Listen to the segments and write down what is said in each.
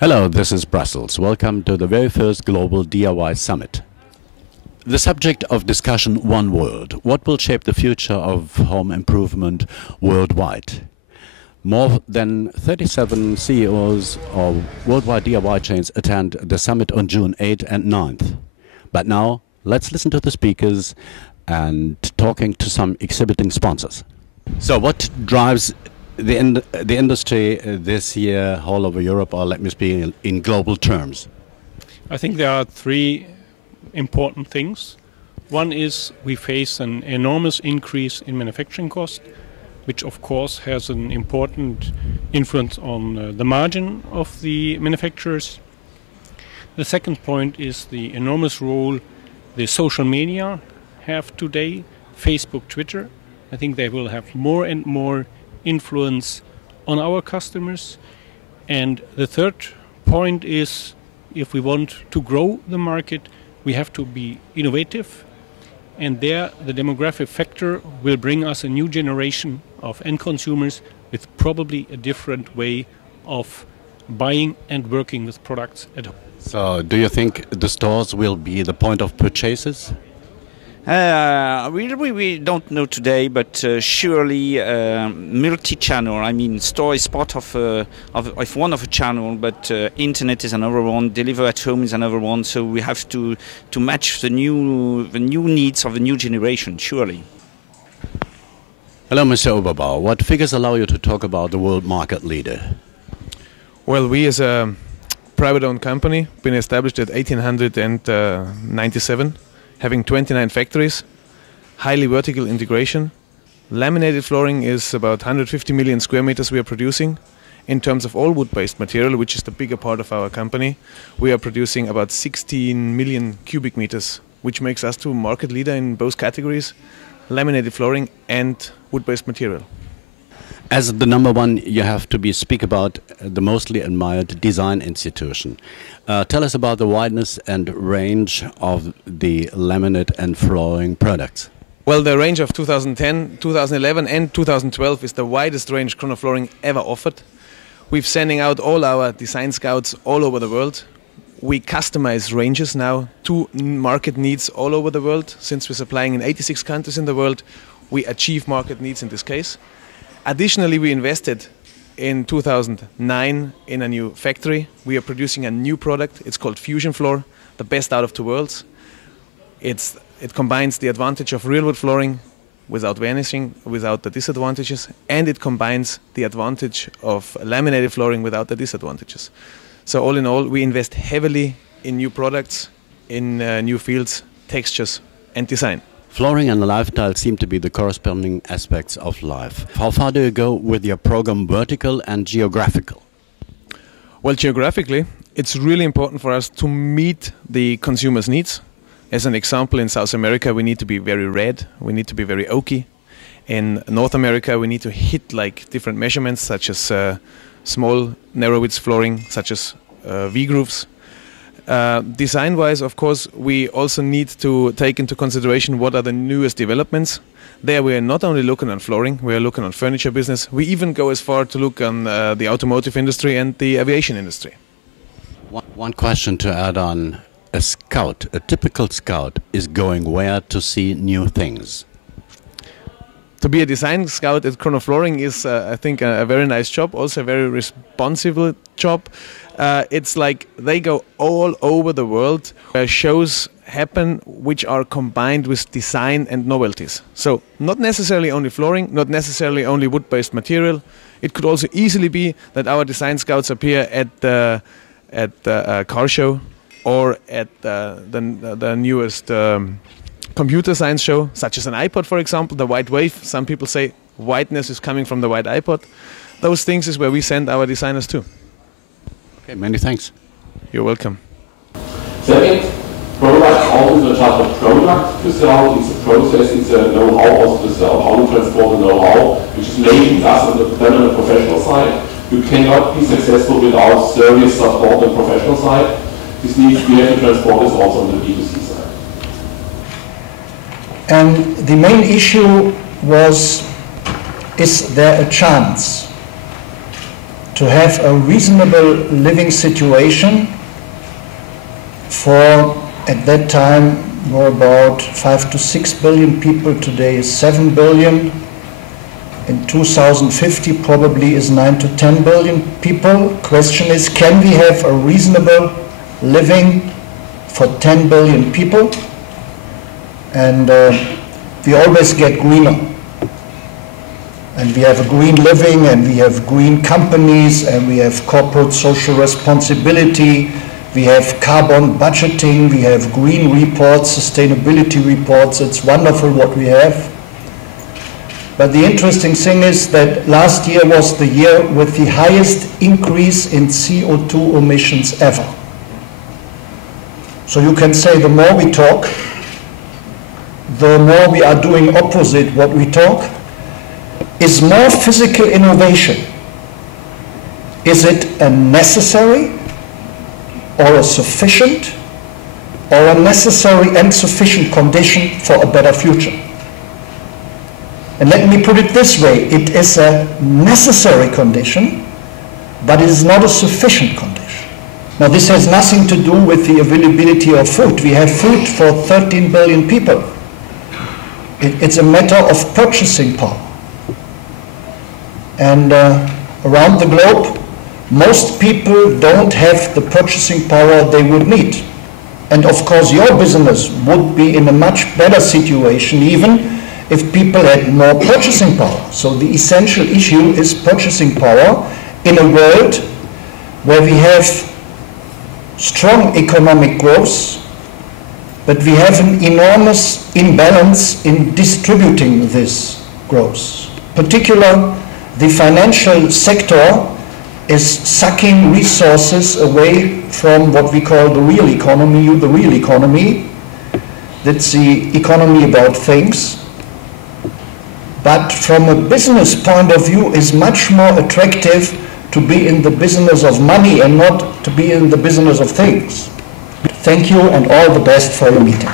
Hello, this is Brussels. Welcome to the very first Global DIY Summit. The subject of discussion, one word. What will shape the future of home improvement worldwide? More than 37 CEOs of worldwide DIY chains attend the summit on June 8th and 9th. But now, let's listen to the speakers and talking to some exhibiting sponsors. So what drives the industry this year all over Europe, or let me speak in global terms? I think there are three important things. One is we face an enormous increase in manufacturing cost, which of course has an important influence on the margin of the manufacturers. The second point is the enormous role the social media have today, Facebook, Twitter. I think they will have more and more influence on our customers. And the third point is, if we want to grow the market, we have to be innovative, and there the demographic factor will bring us a new generation of end consumers with probably a different way of buying and working with products at home. So do you think the stores will be the point of purchases? We don't know today, but surely multi-channel. I mean, store is part of one of a channel, but internet is another one. Deliver at home is another one. So we have to match the new needs of the new generation. Surely. Hello, Mr. Oberbauer. What figures allow you to talk about the world market leader? Well, we as a private-owned company, been established at 1897. Having 29 factories, highly vertical integration. Laminated flooring is about 150 million square meters we are producing. In terms of all wood-based material, which is the bigger part of our company, we are producing about 16 million cubic meters, which makes us to market leader in both categories, laminated flooring and wood-based material. As the number one, you have to speak about the mostly admired design institution. Tell us about the wideness and range of the laminate and flooring products. Well, the range of 2010, 2011 and 2012 is the widest range Chrono Flooring ever offered. We're sending out all our design scouts all over the world. We customize ranges now to market needs all over the world. Since we're supplying in 86 countries in the world, we achieve market needs in this case. Additionally, we invested in 2009 in a new factory. We are producing a new product. It's called Fusion Floor, the best out of two worlds. It combines the advantage of real wood flooring without vanishing, without the disadvantages, and it combines the advantage of laminated flooring without the disadvantages. So all in all, we invest heavily in new products, in new fields, textures and design. Flooring and lifestyle seem to be the corresponding aspects of life. How far do you go with your program vertical and geographical? Well, geographically, it's really important for us to meet the consumer's needs. As an example, in South America, we need to be very red, we need to be very oaky. In North America, we need to hit like different measurements, such as small, narrow width flooring, such as V-grooves. Design-wise, of course, we also need to take into consideration what are the newest developments. There we are not only looking on flooring, we are looking on furniture business. We even go as far to look on the automotive industry and the aviation industry. One question to add on. A scout, a typical scout, is going where to see new things? To be a design scout at Chrono Flooring is, I think, a very nice job, also a very responsible job. It's like they go all over the world where shows happen which are combined with design and novelties. So not necessarily only flooring, not necessarily only wood-based material. It could also easily be that our design scouts appear at the car show or at the newest computer science show, such as an iPod, for example, the white wave. Some people say whiteness is coming from the white iPod. Those things is where we send our designers to. Okay, many thanks. You're welcome. Second, product also is not just a product to sell, it's a process, it's a know-how also to sell, how to transport the know-how, which is making us on the professional side. You cannot be successful without service support on the professional side. We have to transport this also on the B2C side. And the main issue was, is there a chance to have a reasonable living situation for, at that time, were about 5 to 6 billion people. Today is 7 billion. In 2050 probably is 9 to 10 billion people. Question is, can we have a reasonable living for 10 billion people? And we always get greener. And we have a green living, and we have green companies, and we have corporate social responsibility, we have carbon budgeting, we have green reports, sustainability reports. It's wonderful what we have. But the interesting thing is that last year was the year with the highest increase in CO2 emissions ever. So you can say the more we talk, the more we are doing opposite what we talk. Is more physical innovation, is it a necessary or a sufficient or a necessary and sufficient condition for a better future? And let me put it this way, it is a necessary condition, but it is not a sufficient condition. Now this has nothing to do with the availability of food. We have food for 13 billion people. It's a matter of purchasing power. And around the globe, most people don't have the purchasing power they would need. And of course your business would be in a much better situation even if people had more purchasing power. So the essential issue is purchasing power in a world where we have strong economic growth, but we have an enormous imbalance in distributing this growth. Particularly, the financial sector is sucking resources away from what we call the real economy. The real economy, that's the economy about things. But from a business point of view, is much more attractive to be in the business of money and not to be in the business of things. Thank you and all the best for your meeting.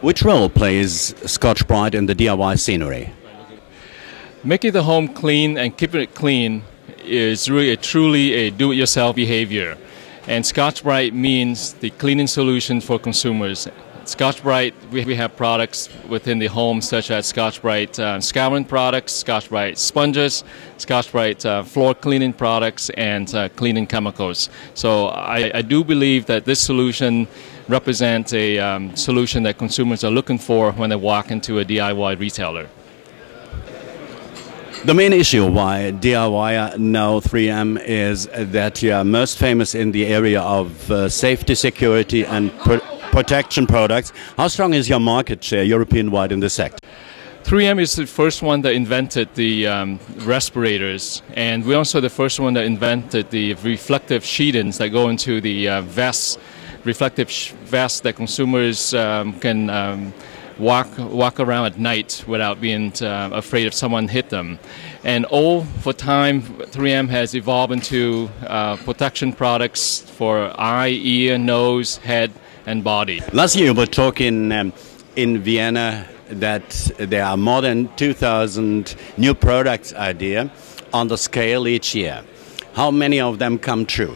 Which role plays Scotch-Brite in the DIY scenery? Making the home clean and keeping it clean is really truly a do-it-yourself behavior. And Scotch-Brite means the cleaning solution for consumers. Scotch-Brite, we have products within the home such as Scotch-Brite scouring products, Scotch-Brite sponges, Scotch-Brite floor cleaning products, and cleaning chemicals. So I do believe that this solution represents a solution that consumers are looking for when they walk into a DIY retailer. The main issue why DIY know 3M is that you are most famous in the area of safety, security, and protection products. How strong is your market share European-wide in this sector? 3M is the first one that invented the respirators, and we're also the first one that invented the reflective sheetings that go into the vests, reflective vests that consumers can walk around at night without being afraid if someone hit them. And all for time, 3M has evolved into protection products for eye, ear, nose, head, and body. Last year you were talking in Vienna that there are more than 2,000 new products idea on the scale each year. How many of them come true?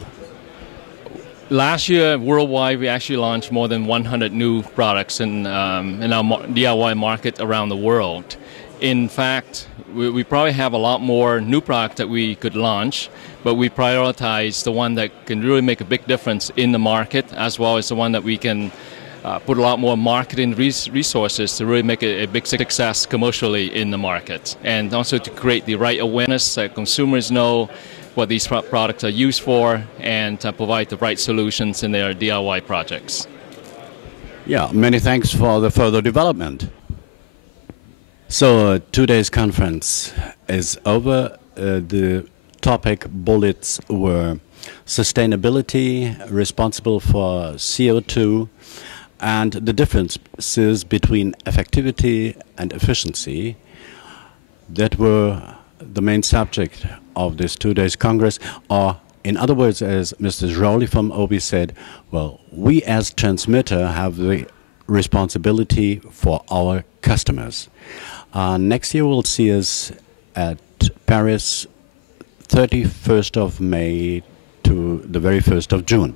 Last year, worldwide, we actually launched more than 100 new products in our DIY market around the world. In fact, we probably have a lot more new products that we could launch, but we prioritize the one that can really make a big difference in the market, as well as the one that we can put a lot more marketing resources to really make a big success commercially in the market, and also to create the right awareness that consumers know what these products are used for and provide the right solutions in their DIY projects. Yeah, many thanks for the further development. So today's conference is over. The topic bullets were sustainability, responsible for CO2, and the differences between effectivity and efficiency. That were the main subject of this 2 days Congress, or in other words, as Mr. Joly from OBI said, well, we as transmitter have the responsibility for our customers. Next year we'll see us at Paris, 31st of May to the very 1st of June.